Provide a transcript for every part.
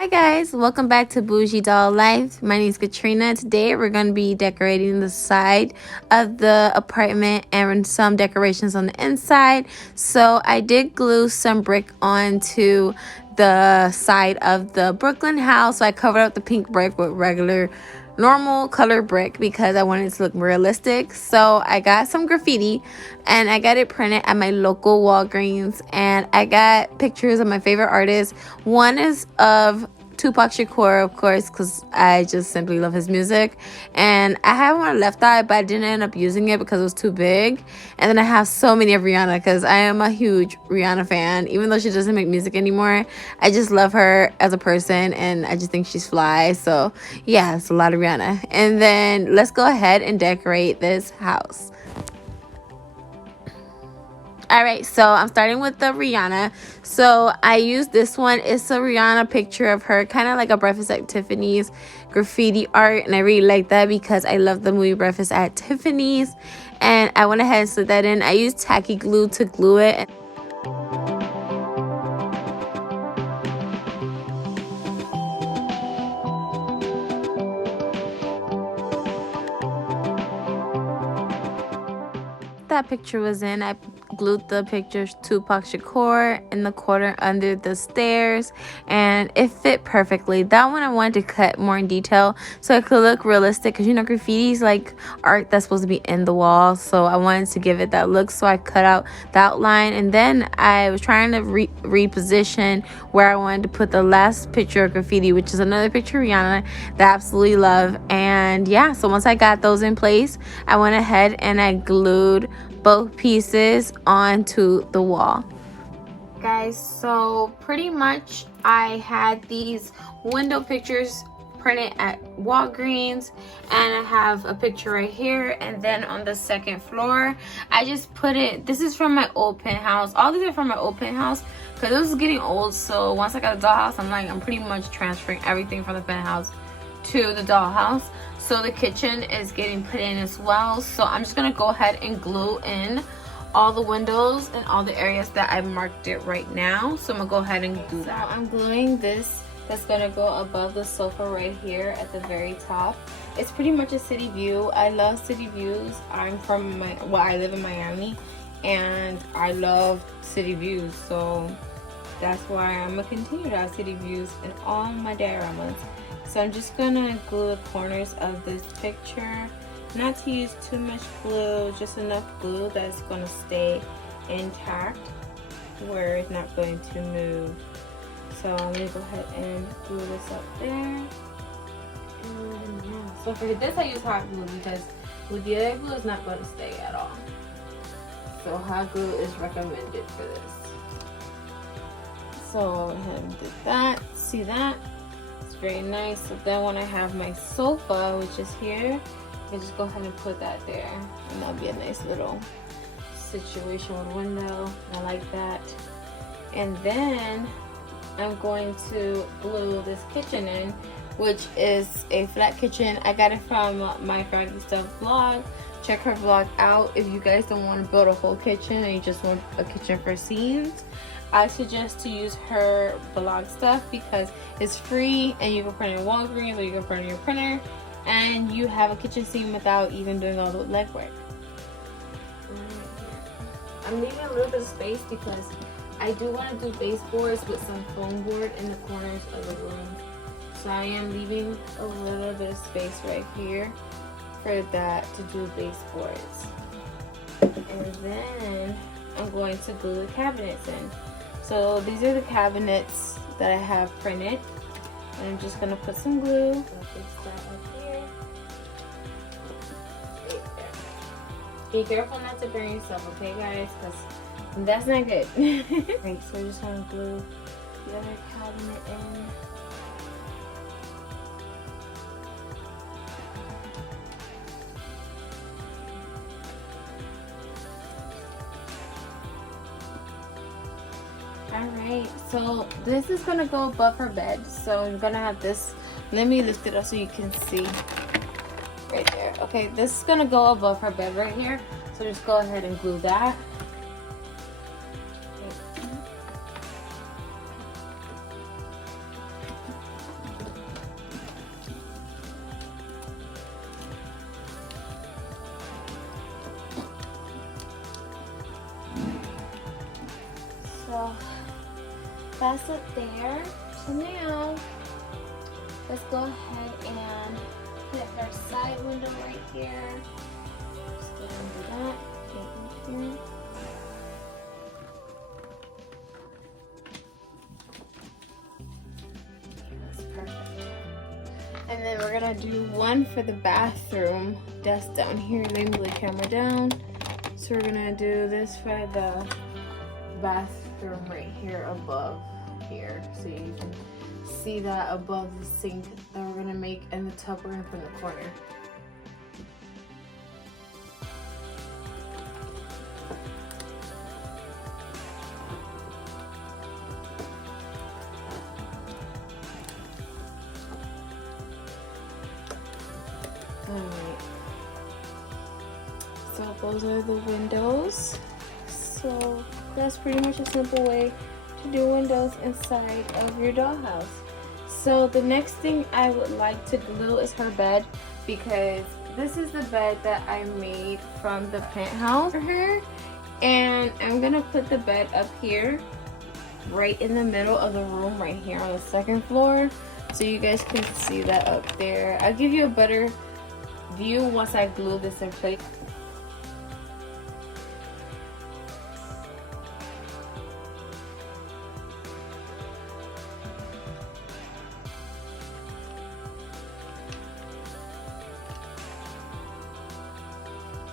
Hi guys, welcome back to Bougie Doll Life. My name is Katrina. Today we're going to be decorating the side of the apartment and some decorations on the inside. So I did glue some brick onto the side of the Brooklyn house. So I covered up the pink brick with regular normal color brick because I wanted it to look realistic. So I got some graffiti and I got it printed at my local Walgreens, and I got pictures of my favorite artists. One is of Tupac Shakur, of course, because I just simply love his music. And I have one Left Eye, but I didn't end up using it because it was too big. And then I have so many of Rihanna because I am a huge Rihanna fan. Even though she doesn't make music anymore, I just love her as a person and I just think she's fly. So yeah, it's a lot of Rihanna. And then let's go ahead and decorate this house. All right, so I'm starting with the Rihanna. So I used this one. It's a Rihanna picture of her, kind of like a Breakfast at Tiffany's graffiti art. And I really like that because I love the movie Breakfast at Tiffany's. And I went ahead and slid that in. I used tacky glue to glue it. That picture was in, I glued the picture Tupac Shakur in the corner under the stairs, and it fit perfectly. That one I wanted to cut more in detail so it could look realistic, because you know graffiti's like art that's supposed to be in the wall, so I wanted to give it that look. So I cut out the outline, and then I was trying to reposition where I wanted to put the last picture of graffiti, which is another picture of Rihanna that I absolutely love. And yeah, so once I got those in place, I went ahead and I glued both pieces onto the wall. Guys, so pretty much I had these window pictures printed at Walgreens, and I have a picture right here, and then on the second floor I just put it, this is from my old penthouse. All these are from my old penthouse because this is getting old. So once I got a dollhouse, I'm pretty much transferring everything from the penthouse to the dollhouse. So the kitchen is getting put in as well. So I'm just gonna go ahead and glue in all the windows and all the areas that I marked it right now. So I'm gonna go ahead and do that. So I'm gluing this that's gonna go above the sofa right here at the very top. It's pretty much a city view. I love city views. I live in Miami, and I love city views. So that's why I'm gonna continue to have city views in all my dioramas. So I'm just gonna glue the corners of this picture, not to use too much glue, just enough glue that's gonna stay intact where it's not going to move. So I'm gonna go ahead and glue this up there. And yeah, so for this I use hot glue because with the other glue it's not going to stay at all. So hot glue is recommended for this. So I went ahead and did that. See that? Very nice. So then when I have my sofa, which is here, I just go ahead and put that there, and that'll be a nice little situation with a window. I like that. And then I'm going to glue this kitchen in, which is a flat kitchen. I got it from my Fraggy Stuff vlog. Check her vlog out if you guys don't want to build a whole kitchen and you just want a kitchen for scenes. I suggest to use her blog stuff because it's free and you can print it in Walgreens or you can print it in your printer, and you have a kitchen scene without even doing all the legwork. I'm leaving a little bit of space because I do want to do baseboards with some foam board in the corners of the room. So I am leaving a little bit of space right here for that to do baseboards. And then I'm going to glue the cabinets in. So these are the cabinets that I have printed, and I'm just gonna put some glue. I'll fix that up here. Right there. Be careful not to burn yourself, okay, guys? Because that's not good. Right, so we're just gonna glue the other cabinet in. Alright, so this is gonna go above her bed. So I'm gonna have this, let me lift it up so you can see right there. Okay, this is gonna go above her bed right here. So just go ahead and glue that. That's it there. So now, let's go ahead and put her side window right here. Just go ahead and do that. Right here. That's perfect. And then we're gonna do one for the bathroom. That's down here. Let me move the camera down. So we're gonna do this for the bathroom right here above here. So you can see that above the sink that we're gonna make, and the tub we're gonna put in the corner. Alright, so those are the windows. So that's pretty much a simple way to do windows inside of your dollhouse. So the next thing I would like to glue is her bed, because this is the bed that I made from the penthouse for her, and I'm gonna put the bed up here right in the middle of the room right here on the second floor, so you guys can see that up there. I'll give you a better view once I glue this in place.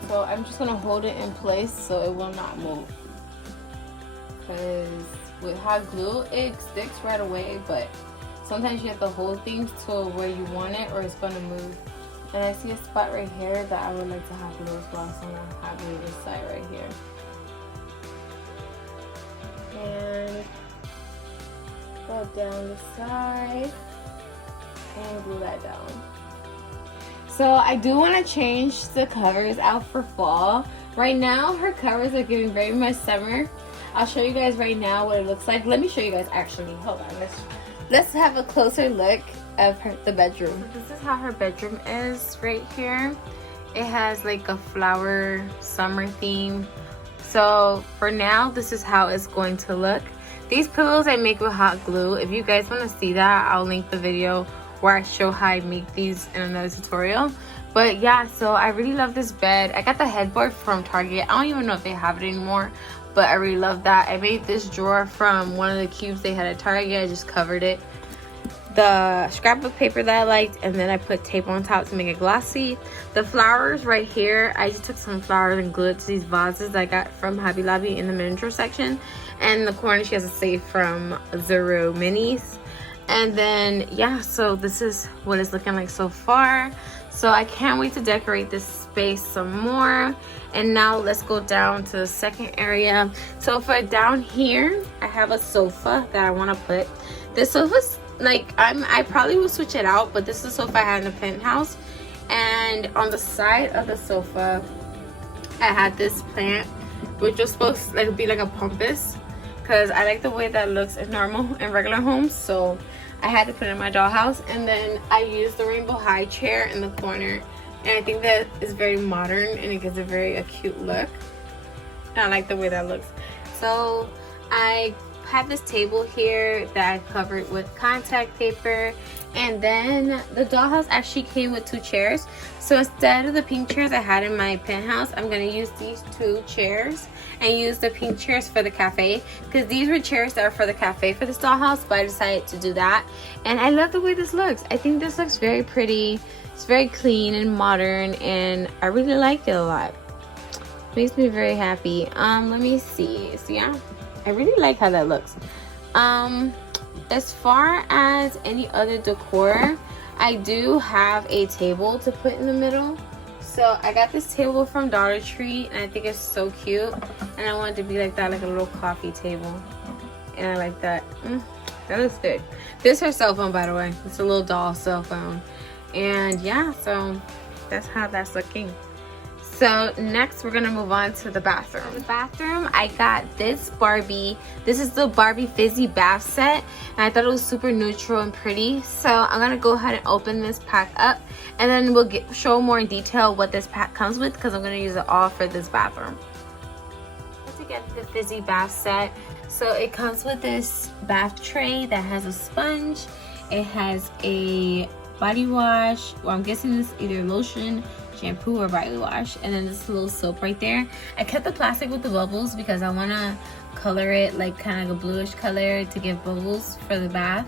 So I'm just gonna hold it in place so it will not move, because with hot glue it sticks right away, but sometimes you have to hold things to where you want it or it's gonna move. And I see a spot right here that I would like to hot glue as well, so I'm gonna hot glue this side right here. And go down the side and glue that down. So I do want to change the covers out for fall. Right now her covers are giving very much summer. I'll show you guys right now what it looks like. Let me show you guys actually. Hold on. Let's have a closer look of the bedroom. So this is how her bedroom is right here. It has like a flower summer theme. So for now, this is how it's going to look. These pillows I make with hot glue. If you guys want to see that, I'll link the video where I show how I make these in another tutorial. But yeah, so I really love this bed. I got the headboard from Target. I don't even know if they have it anymore, but I really love that. I made this drawer from one of the cubes they had at Target. I just covered it. The scrapbook paper that I liked, and then I put tape on top to make it glossy. The flowers right here, I just took some flowers and glued it to these vases I got from Hobby Lobby in the miniature section. And in the corner she has a safe from Zero Minis. And then yeah, so this is what it's looking like so far. So I can't wait to decorate this space some more. And now let's go down to the second area. So for down here, I have a sofa that I want to put. This sofa's like, I probably will switch it out, but this is the sofa I had in the penthouse. And on the side of the sofa, I had this plant, which was supposed to be like a pumpas, because I like the way that looks in normal and regular homes. So I had to put it in my dollhouse. And then I used the rainbow high chair in the corner, and I think that is very modern and it gives a very cute look. And I like the way that looks. So I have this table here that I covered with contact paper, and then the dollhouse actually came with 2 chairs. So instead of the pink chairs I had in my penthouse, I'm gonna use these 2 chairs and use the pink chairs for the cafe, because these were chairs that are for the cafe for this dollhouse, but I decided to do that. And I love the way this looks. I think this looks very pretty. It's very clean and modern, and I really like it a lot. Makes me very happy. Let me see. So yeah, I really like how that looks. As far as any other decor, I do have a table to put in the middle. So I got this table from Dollar Tree, and I think it's so cute, and I want it to be like that, like a little coffee table. And I like that. That looks good. This is her cell phone, by the way. It's a little doll cell phone. And yeah, so that's how that's looking. So next we're gonna move on to the bathroom. The bathroom, I got this Barbie. This is the Barbie Fizzy bath set, and I thought it was super neutral and pretty. So I'm gonna go ahead and open this pack up, and then we'll show more in detail what this pack comes with, because I'm gonna use it all for this bathroom. To get the Fizzy bath set, So it comes with this bath tray that has a sponge. It has a body wash, well, I'm guessing this either lotion, shampoo, or body wash, and then this little soap right there. I kept the plastic with the bubbles because I want to color it like kind of like a bluish color to give bubbles for the bath.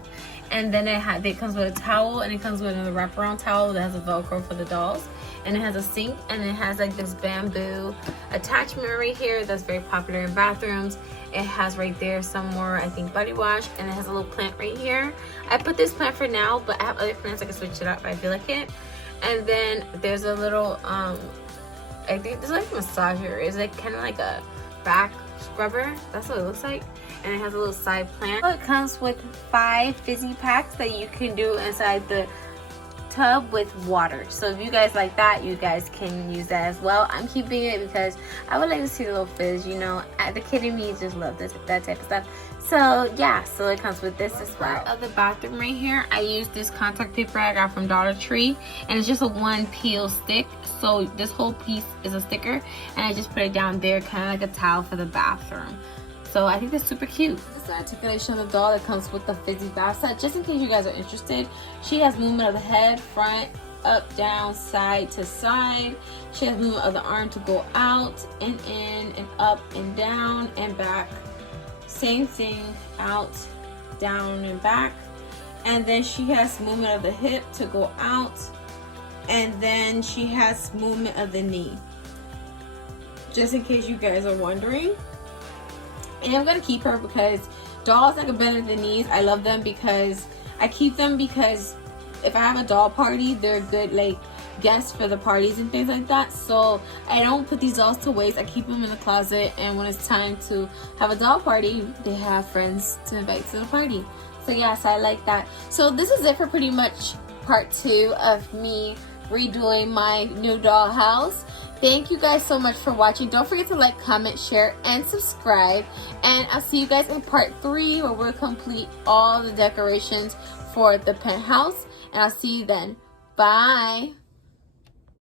And then it comes with a towel, and it comes with another wraparound towel that has a Velcro for the dolls, and it has a sink, and it has like this bamboo attachment right here that's very popular in bathrooms. It has right there some more, I think, body wash, and it has a little plant right here. I put this plant for now, but I have other plants I can switch it up if I feel like it. And then there's a little I think this is like a massager. It's like kind of like a back scrubber. That's what it looks like. And it has a little side plant. So it comes with 5 fizzy packs that you can do inside the tub with water. So if you guys like that, you guys can use that as well. I'm keeping it because I would like to see the little fizz, you know. The kid in me just love that type of stuff. So yeah, so it comes with this as well. Of the bathroom right here, I use this contact paper I got from Dollar Tree, and it's just a 1 peel stick. So this whole piece is a sticker, and I just put it down there, kind of like a towel for the bathroom. So I think that's super cute. This is the articulation of the doll that comes with the fizzy bath set. Just in case you guys are interested, she has movement of the head, front, up, down, side to side. She has movement of the arm to go out and in and up and down and back. Same thing, out, down and back. And then she has movement of the hip to go out, and then she has movement of the knee. Just in case you guys are wondering. And I'm gonna keep her because dolls that can bend at the knees, I love them because I keep them because if I have a doll party, they're good like guests for the parties and things like that. So I don't put these dolls to waste. I keep them in the closet, and when it's time to have a doll party, they have friends to invite to the party. So yes, I like that. So this is it for pretty much part 2 of me redoing my new doll house. Thank you guys so much for watching. Don't forget to like, comment, share, and subscribe. And I'll see you guys in part 3 where we'll complete all the decorations for the penthouse. And I'll see you then. Bye.